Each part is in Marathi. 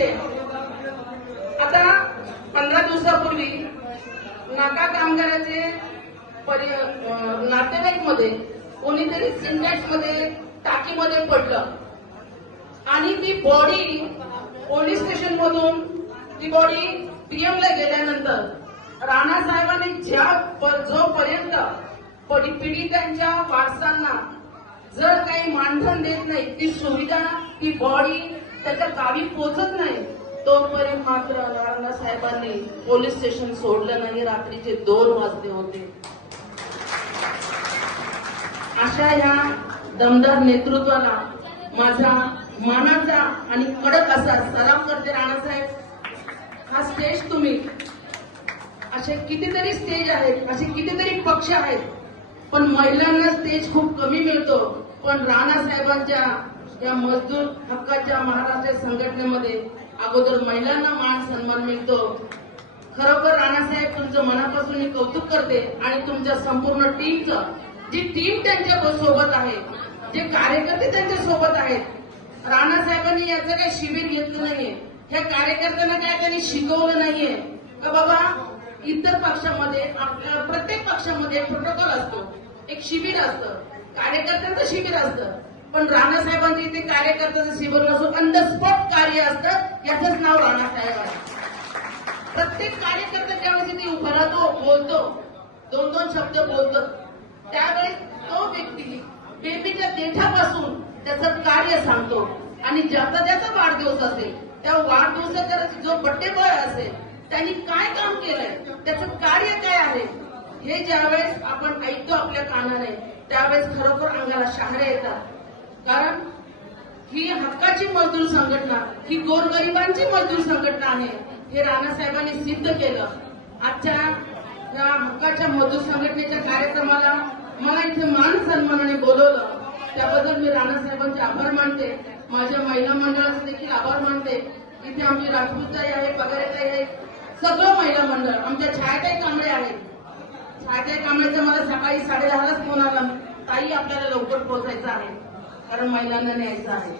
इथे आता 15 दिवसापूर्वी नाका कामगाराचे नातेवाईक मध्ये कोणीतरी सिंटॅक्स मध्ये टाकीमध्ये पडलं आणि ती बॉडी पोलीस स्टेशन मधून ती बॉडी पीएमला गेल्यानंतर राणा साहेबांनी जोपर्यंत पीडितांच्या वारसांना जर काही मानधन देत नाही, ती सुविधा, ती बॉडी त्याच्या गावी पोहोचत नाही, तोपर्यंत मात्र राणा साहेबांनी पोलीस स्टेशन सोडलं नाही. रात्रीचे 2 वाजले होते. अशा ह्या दमदार नेतृत्वाला माझा मानाचा आणि कडक असा सलाम करते. राणासाहेब, हा स्टेज तुम्ही, असे कितीतरी स्टेज आहेत, असे कितीतरी पक्ष आहेत, पण महिलांना स्टेज खूप कमी मिळतो. पण राणासाहेबांच्या या मजदूर हक्काच्या महाराष्ट्र संघटनेमध्ये अगोदर महिलांना मान सन्मान मिळतो. खरोखर राणासाहेब, तुमचं मनापासून मी कौतुक करते आणि तुमच्या संपूर्ण टीमचं, जी टीम त्यांच्या सोबत आहे, जे कार्यकर्ते त्यांच्या सोबत आहेत. राणासाहेबांनी याचं काही शिबिर घेतलं नाहीये, ह्या कार्यकर्त्यांना काय त्यांनी शिकवलं नाहीये का बाबा इतर पक्षामध्ये, प्रत्येक पक्षामध्ये प्रोटोकॉल असतो, एक शिबिर असतं, कार्यकर्त्यांचं शिबिर असतं. पण राणासाहेबांचं इथे कार्यकर्त्याचं शिबिर नसून ऑन द स्पॉट कार्य असतं. याचंच नाव राणासाहेब आहे. प्रत्येक कार्यकर्ता ज्यावेळेस इथे उभा राहतो, बोलतो, 2-2 शब्द बोलतो, त्यावेळेस तो व्यक्ती बेबीच्या देठापासून त्याचं कार्य सांगतो आणि ज्याचा वाढदिवस असेल त्या वाढदिवसाचा जो बर्थडे बॉय असेल त्यांनी काय काम केलंय, त्याचं कार्य काय आहे, हे ज्यावेळेस आपण ऐकतो आपल्या कानाने, त्यावेळेस खरोखर अंगाला शहारे येतात. कारण ही हक्काची मजदूर संघटना, ही गोरगरिबांची मजदूर संघटना आहे, हे राणासाहेबांनी सिद्ध केलं. आजच्या या हक्काच्या मजदूर संघटनेच्या कार्यक्रमाला मला इथे मान सन्मानाने बोलवलं, त्याबद्दल मी राणासाहेबांचे आभार मानते. माझ्या महिला मंडळाचे देखील आभार मानते. इथे आमची राजपूतताई आहे, पगारेताई आहे, सगळं महिला मंडळ, आमच्या छायाताई कांबळे आहेत. छायाताई कांबळेचा मला सकाळी 10:30लाच फोन आला, ताई आपल्याला लवकर पोहोचायचं आहे, कारण महिलांना न्यायचं आहे.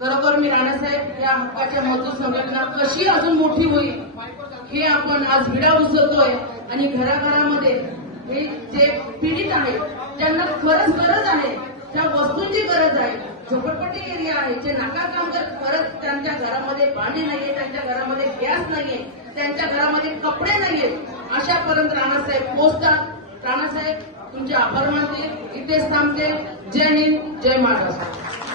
खरोखर मी राणासाहेब, या हक्काच्या मजदूर संघटना कशी अजून मोठी होईल हे आपण आज विडा उचलतोय आणि घराघरामध्ये हे जे पीडित आहेत, ज्यांना खरंच गरज आहे, ज्या वस्तूंची गरज आहे, झोपडपट्टी एरिया आहे, जे नाका कामगार खरंच त्यांच्या घरामध्ये पाणी नाहीये, त्यांच्या घरामध्ये गॅस नाहीये, त्यांच्या घरामध्ये कपडे नाहीयेत, अशापर्यंत राणासाहेब पोहोचतात. राणासाहेब, तुमचे आभार मानते. इथेच थांबते. जय हिंद, जय महाराष्ट्र.